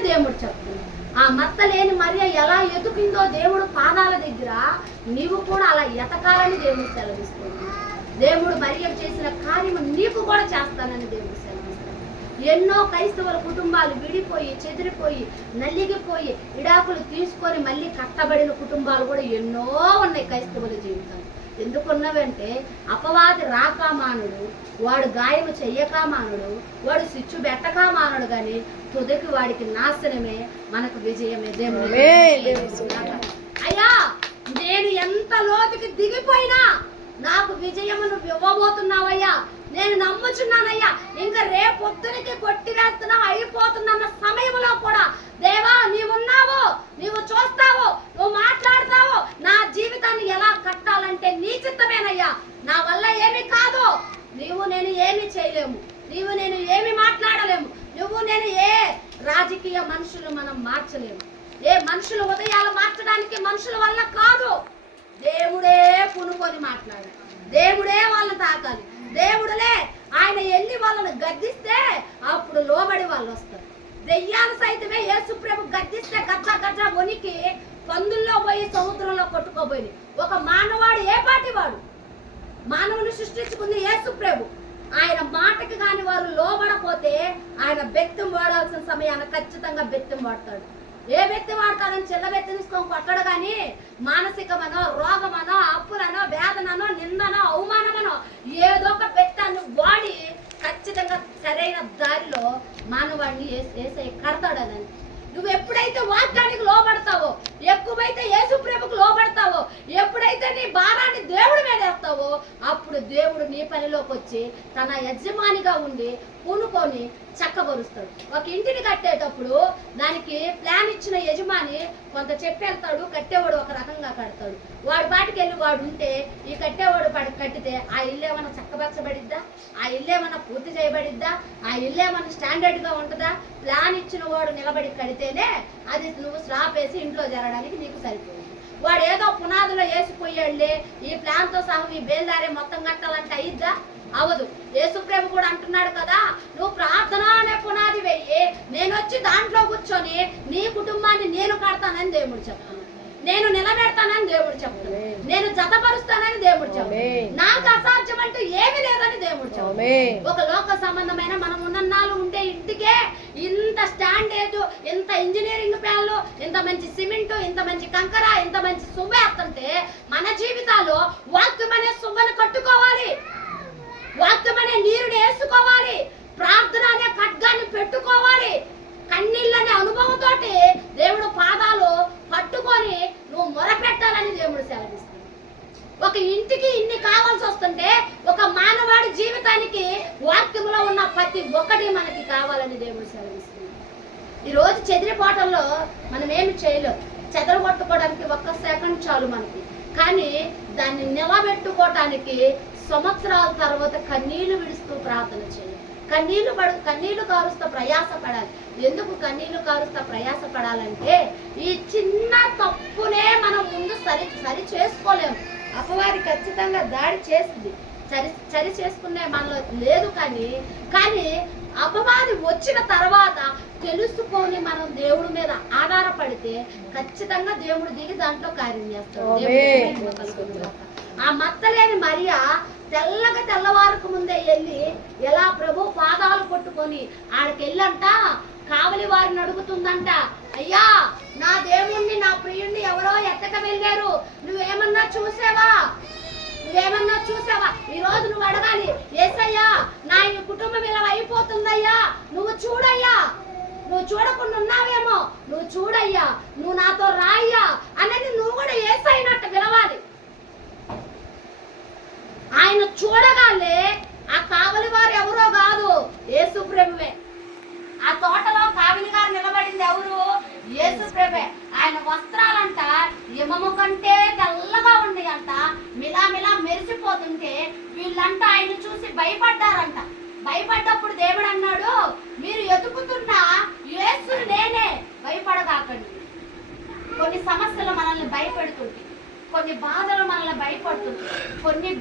అని దేవుడు చెప్తున్నాడు. ఆ మత్త లేని మరియ ఎలా ఎదుకుందో దేవుడు పాదాల దగ్గర, నీవు కూడా అలా ఎతకాలని దేవుడు సెలవిస్తుంది. దేవుడు మరియ చేసిన కార్యము నీకు కూడా చేస్తానని దేవుడు సెలవిస్తాడు. ఎన్నో క్రైస్తవుల కుటుంబాలు విడిపోయి చెదిరిపోయి నలిగిపోయి విడాకులు తీసుకొని మళ్ళీ కట్టబడిన కుటుంబాలు కూడా ఎన్నో ఉన్నాయి క్రైస్తవుల జీవితాలు. ఎందుకున్నవంటే అపవాది రాకా మానుడు, వాడు గాయము చెయ్యకా మానుడు, వాడు స్విచ్చు బెట్టకా మానుడు, కానీ తుదకి వాడికి నాశనమే, మనకు విజయమే. దేవుడు అయ్యా, నేను ఎంత లోతుకి దిగిపోయినా నాకు విజయమును ఇవ్వబోతున్నావయ్యా, నేను నమ్ముచున్నానయ్యా, ఇంకా రేపొద్దునికి కొట్టివేస్తున్నావు అయిపోతున్న సమయంలో కూడా దేవా నీవున్నావు, నీవు చూస్తావు, నువ్వు మాట్లాడతావు, నా జీవితాన్ని ఎలా కట్టాలంటే నీ చిత్తమేనయ్యా, నా వల్ల ఏమి కాదు, నీవు నేను ఏమి చేయలేము, నీవు నేను ఏమి మాట్లాడలేము, నువ్వు నేను ఏ రాజకీయ మనుషులు మనం మార్చలేము, ఏ మనుషుల ఉదయాలు మార్చడానికి మనుషుల వల్ల కాదు, దేవుడే పునుకొని మాట్లాడాలి, దేవుడే వాళ్ళని తాకాలి, దేవుడులే ఆయన ఎన్ని వాళ్ళని గద్దిస్తే అప్పుడు లోబడి వాళ్ళు వస్తారు. దెయ్యాలు సైతమే యేసు ప్రభు గద్దిస్తే గజ్జ గజ్జ వణికి పందుల్లో పోయి సముద్రంలో కొట్టుకోబోయి. ఒక మానవాడు ఏ పాటి వాడు, మానవుని సృష్టించుకుంది యేసు ప్రభు. ఆయన మాటకి కాని వారు లోబడపోతే ఆయన బెత్తం వాడాల్సిన సమయాన్ని ఖచ్చితంగా బెత్తం వాడతాడు. ఏ వ్యక్తి వాడతాడని చిల్లబెత్తి తీసుకొని కొట్టడు, కానీ మానసికమనో రోగమనో అప్పులనో వేదననో నిందనో అవమానమనో ఏదో ఒక బెత్తాన్ని వాడి ఖచ్చితంగా సరైన దారిలో మానవాడిని వేసే కడతాడని. నువ్వు ఎప్పుడైతే వాక్యానికి లోబడతావో, ఎక్కువైతే యేసు ప్రభుకు లోబడతావో, ఎప్పుడైతే నీ భారాన్ని దేవుడి మీద వేస్తావో అప్పుడు దేవుడు నీ పనిలోకి వచ్చి తన యజమానిగా ఉండి పూనుకొని చక్కబరుస్తాడు. ఒక ఇంటిని కట్టేటప్పుడు దానికి ప్లాన్ ఇచ్చిన యజమాని కొంత చెప్పేస్తాడు, కట్టేవాడు ఒక రకంగా కడతాడు. వాడి పాటికి వెళ్ళి వాడు ఉంటే ఈ కట్టేవాడు కట్టితే ఆ ఇల్లు ఏమన్నా చక్కబరచబడిద్దా, ఆ ఇల్లు ఏమన్నా పూర్తి చేయబడిద్దా, ఆ ఇల్లు ఏమన్నా స్టాండర్డ్గా ఉంటుందా? ప్లాన్ ఇచ్చిన వాడు నిలబడి కడితేనే అది నువ్వు స్లాబ్ వేసి ఇంట్లో జరగడానికి నీకు సరిపోయింది. వాడు ఏదో పునాదులో వేసిపోయాడులే, ఈ ప్లాన్తో సహా ఈ బేల్దారే మొత్తం కట్టాలంటే అయ్యిద్దా? అవదు. యేసుప్రభు కూడా అంటున్నాడు కదా, నువ్వు ప్రార్థన అనే పునాది వెయ్యి, నేను వచ్చి దాంట్లో కూర్చొని నీ కుటుంబాన్ని నేను కడతానని దేవుడు చెప్తాను, నేను నిలబెడతానని దేవుడు చెప్తాను, నేను జతపరుస్తానని దేవుడు చెప్తాను, నాకు అసాధ్యం అంటూ ఏమీ లేదని దేవుడు చెప్తాను. ఒక లోక సంబంధమైన మనం ఉన్నన్నాళ్ళు ఉండే ఇంటికే ఇంత స్టాండేజ్, ఇంత ఇంజనీరింగ్ ప్లాన్లు, ఇంత మంచి సిమెంట్, ఇంత మంచి కంకర, ఇంత మంచి సువ్వ వేస్తుంటే మన జీవితాల్లో వాక్యం అనే సువ్వను కట్టుకోవాలి, వాక్యం అనే నీరుని వేసుకోవాలి, ప్రార్థన అనే ఖడ్గాన్ని పెట్టుకోవాలి, కన్నీళ్ళనే అనుభవంతో దేవుడు పాదాలు పట్టుకొని నువ్వు మొరపెట్టాలని దేవుడు సెలవిస్తాడు. ఒక ఇంటికి ఇన్ని కావాల్సి వస్తుంటే ఒక మానవాడి జీవితానికి వాక్యంలో ఉన్న ప్రతి ఒక్కటి మనకి కావాలని దేవుడు సెలవిస్తుంది. ఈరోజు చెదిరిపోవటంలో మనం ఏమి చేయలేం, చెదరగొట్టుకోవడానికి ఒక్క సెకండ్ చాలు మనకి, కానీ దాన్ని నిలబెట్టుకోవటానికి సంవత్సరాల తర్వాత కన్నీళ్లు విడుస్తూ ప్రార్థన చేయాలి, కన్నీళ్లు కారుస్తూ ప్రయాసపడాలి. ఎందుకు కన్నీళ్లు కారుస్తూ ప్రయాసపడాలంటే ఈ చిన్న తప్పునే మనం ముందు సరి చేసుకోలేము. అపవాది ఖచ్చితంగా దాడి చేసింది, సరి చేసుకునే మనలో లేదు, కానీ అపవాది వచ్చిన తర్వాత తెలుసుకొని మనం దేవుడి మీద ఆధారపడితే ఖచ్చితంగా దేవుడు దిగి దాంట్లో కార్యం చేస్తాడు. ఆ మత్తలేని మరియ తెల్లవారుకు ముందే వెళ్ళి ఎలా ప్రభు పాదాలు కొట్టుకొని ఆడికి వెళ్ళంట కావలి వారిని అడుగుతుందంట, అయ్యా నా దేవుణ్ణి నా ప్రియుణ్ణి ఎవరో ఎత్తక వెళ్ళారు, నువ్వేమన్నా చూసావా? ఈ రోజు నువ్వు అడగాలి, యేసయ్యా నా ఈ కుటుంబం ఇలా అయిపోతుందయ్యా, నువ్వు చూడయ్యా, నువ్వు చూడకుండా ఉన్నావేమో, నువ్వు చూడయ్యా, నువ్వు నాతో రాయ్యా అనేది నువ్వు కూడా యేసయ్యనట్టు పిలవాలి. ఆయన చూడగానే ఆ కావలి వారు ఎవరో కాదు, యేసు ప్రభువే. ఆ తోటలో కావలి గారు నిలబడింది ఎవరు? యేసు ప్రభువే. ఆయన వస్త్రాలంట హిమము కంటే తెల్లగా ఉంది అంట, మిలా మెరిసిపోతుంటే వీళ్ళంతా ఆయన చూసి భయపడ్డారంట. భయపడ్డప్పుడు దేవుడు అన్నాడు, మీరు ఎదుగుతున్న యేసు నేనే, భయపడగాకండి. కొన్ని సమస్యలు మనల్ని భయపెడుతుంది, కొన్ని బాధలు మనల్ని భయపడుతుంది, కొన్ని